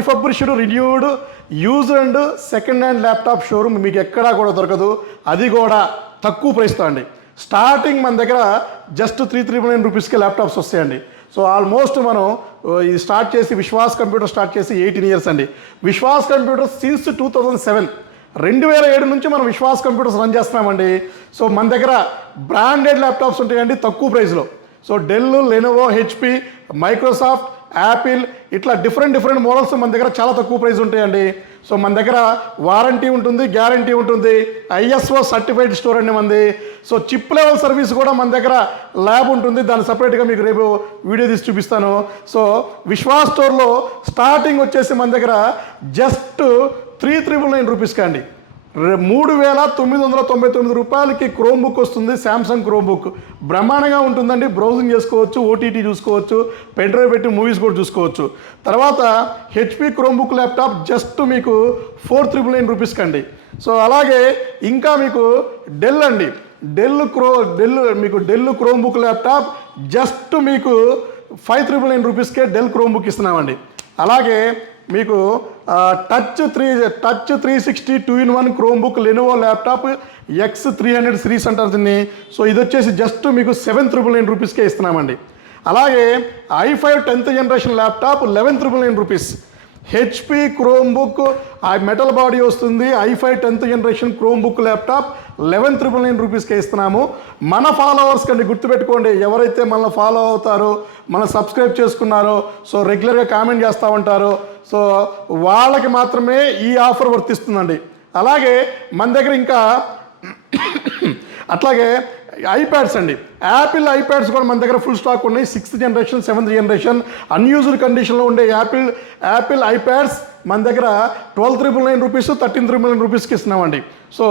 Refurbished renewed used and second hand laptop showroom మీకు ఎక్కడా కూడా దొరకదు, అది కూడా తక్కువ ప్రైస్తో అండి. స్టార్టింగ్ మన దగ్గర జస్ట్ 399 రూపీస్కే ల్యాప్టాప్స్ వస్తాయండి. సో ఆల్మోస్ట్ మనం ఇది స్టార్ట్ చేసి విశ్వాస్ కంప్యూటర్ స్టార్ట్ చేసి 18 ఇయర్స్ అండి. విశ్వాస్ కంప్యూటర్ సిన్స్ 2007 2007 నుంచి మనం విశ్వాస్ కంప్యూటర్స్ రన్ చేస్తున్నామండి. సో మన దగ్గర బ్రాండెడ్ ల్యాప్టాప్స్ ఉంటాయండి తక్కువ ప్రైస్లో. So Dell, Lenovo, HP, Microsoft, Apple ఇట్లా డిఫరెంట్ మోడల్స్ మన దగ్గర చాలా తక్కువ ప్రైస్ ఉంటాయండి. సో మన దగ్గర వారంటీ ఉంటుంది, గ్యారంటీ ఉంటుంది, ఐఎస్ఓ సర్టిఫైడ్ స్టోర్ అండి మనది. సో చిప్ లెవెల్ సర్వీస్ కూడా మన దగ్గర ల్యాబ్ ఉంటుంది, దాన్ని సపరేట్గా మీకు రేపు వీడియో తీసి చూపిస్తాను. సో విశ్వాస్ స్టోర్లో స్టార్టింగ్ వచ్చేసి మన దగ్గర జస్ట్ 399 రూపీస్కి అండి 3999 రూపాయలకి క్రోమ్ బుక్ వస్తుంది. శాంసంగ్ క్రోమ్ బుక్ బ్రహ్మాండంగా ఉంటుందండి. బ్రౌజింగ్ చేసుకోవచ్చు, ఓటీటీ చూసుకోవచ్చు, పెన్ డ్రైవ్ పెట్టి మూవీస్ కూడా చూసుకోవచ్చు. తర్వాత HP chrome book laptop just మీకు 4999 రూపీస్కి అండి. సో అలాగే ఇంకా మీకు డెల్ అండి, Dell Chromebook laptop just మీకు 5999 రూపీస్కే డెల్ క్రోమ్ బుక్ ఇస్తున్నామండి. అలాగే మీకు touch 360 2-in-1 Chromebook Lenovo laptop X300 series అంటారు దీన్ని. సో ఇది వచ్చేసి జస్ట్ మీకు 799 రూపీస్కే ఇస్తున్నామండి. అలాగే i5 10th generation laptop 1199 rupees. HP chrome book ఆ మెటల్ బాడీ వస్తుంది. i5 10th generation chrome book laptop 1199 రూపీస్కే ఇస్తున్నాము. మన ఫాలోవర్స్ కండి గుర్తుపెట్టుకోండి, ఎవరైతే మనల్ని ఫాలో అవుతారో, మన సబ్స్క్రైబ్ చేసుకున్నారో, సో రెగ్యులర్గా కామెంట్ చేస్తూ ఉంటారో, సో వాళ్ళకి మాత్రమే ఈ ఆఫర్ వర్తిస్తుందండి. అలాగే మన దగ్గర ఇంకా అట్లాగే ఐప్యాడ్స్ అండి, యాపిల్ ఐప్యాడ్స్ కూడా మన దగ్గర ఫుల్ స్టాక్ ఉన్నాయి. 6th generation 7th generation unused కండిషన్లో ఉండే యాపిల్ ఐప్యాడ్స్ మన దగ్గర 1299 రూపీస్ 1399 రూపీస్కి ఇస్తున్నామండి. సో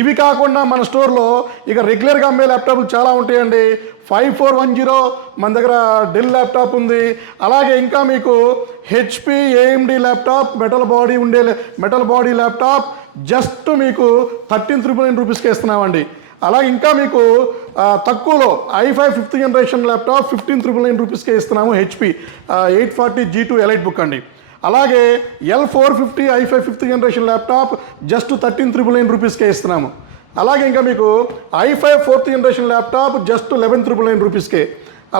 ఇవి కాకుండా మన స్టోర్లో ఇక రెగ్యులర్గా అమ్మే ల్యాప్టాప్లు చాలా ఉంటాయండి. 5410 మన దగ్గర డెల్ ల్యాప్టాప్ ఉంది. అలాగే ఇంకా మీకు HP AMD laptop metal body laptop just మీకు 1399 రూపీస్కి ఇస్తున్నామండి. అలాగే ఇంకా మీకు తక్కువలో i5 5th జనరేషన్ ల్యాప్టాప్ 1599 రూపీస్కే ఇస్తున్నాము. హెచ్పి 840 G2 ఎలైట్ బుక్ అండి. అలాగే L450 i5 5th generation laptop just 1399 రూపీస్కే ఇస్తున్నాము. అలాగే ఇంకా మీకు i5 4th generation laptop just 1199 రూపీస్కే.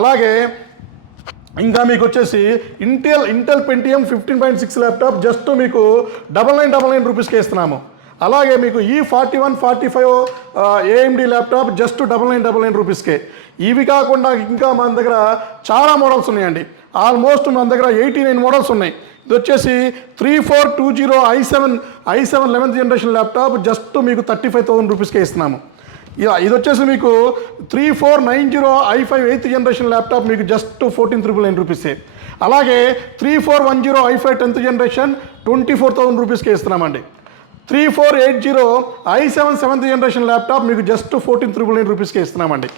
అలాగే ఇంకా మీకు వచ్చేసి ఇంటెల్ పెంటియం 15.6 ల్యాప్టాప్ జస్ట్ మీకు 9999 రూపీస్కే ఇస్తున్నాము. అలాగే మీకు E4145 ఏఎండి ల్యాప్టాప్ జస్ట్ 9999 రూపీస్కే. ఇవి కాకుండా ఇంకా మన దగ్గర చాలా మోడల్స్ ఉన్నాయండి. ఆల్మోస్ట్ మన దగ్గర 89 మోడల్స్ ఉన్నాయి. ఇది వచ్చేసి 3420 i7 11th generation laptop just మీకు 35,000 రూపీస్కే ఇస్తున్నాము. ఇది వచ్చేసి మీకు 3490 i5 8th జనరేషన్ ల్యాప్టాప్ మీకు జస్ట్ 1499 రూపీసే. అలాగే 3410 i5 10th జనరేషన్ 24,000 రూపీస్కే ఇస్తున్నామండి. 3480 i7 7th జనరేషన్ ల్యాప్టాప్ మీకు జస్ట్ 1499 రూపీస్కే ఇస్తున్నామండి.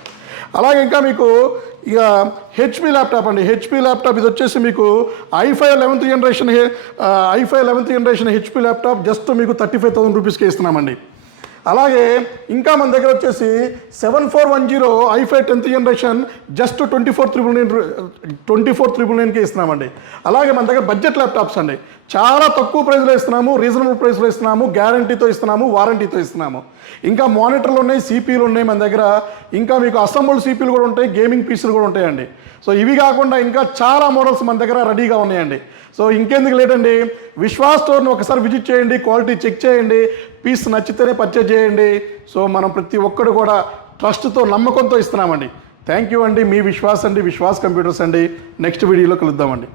అలాగే ఇంకా మీకు ఇక హెచ్పి ల్యాప్టాప్ అండి, హెచ్పి ల్యాప్టాప్ ఇది వచ్చేసి మీకు i5 11th generation HP laptop just మీకు 35,000 రూపీస్కే ఇస్తున్నామండి. అలాగే ఇంకా మన దగ్గర వచ్చేసి 7410 i5 10th జనరేషన్ జస్ట్ 24,999కే ఇస్తున్నామండి. అలాగే మన దగ్గర బడ్జెట్ ల్యాప్టాప్స్ అండి, చాలా తక్కువ ప్రైస్లో ఇస్తున్నాము, రీజనబుల్ ప్రైస్లో ఇస్తున్నాము, గ్యారంటీతో ఇస్తున్నాము, వారంటీతో ఇస్తున్నాము. ఇంకా మానిటర్లు ఉన్నాయి, సిపిలు ఉన్నాయి మన దగ్గర. ఇంకా మీకు అసెంబుల్డ్ సిపిలు కూడా ఉంటాయి, గేమింగ్ పీసులు కూడా ఉంటాయండి. సో ఇవి కాకుండా ఇంకా చాలా మోడల్స్ మన దగ్గర రెడీగా ఉన్నాయండి. సో ఇంకెందుకు లేదండి, విశ్వాస్ స్టోర్ని ఒకసారి విజిట్ చేయండి, క్వాలిటీ చెక్ చేయండి, పీస్ నచ్చితేనే పర్చేజ్ చేయండి. సో మనం ప్రతి ఒక్కరు కూడా ట్రస్ట్తో నమ్మకంతో ఇస్తున్నామండి. థ్యాంక్ యూ అండి. మీ విశ్వాస్ అండి, విశ్వాస్ కంప్యూటర్స్ అండి. నెక్స్ట్ వీడియోలో కలుద్దామండి.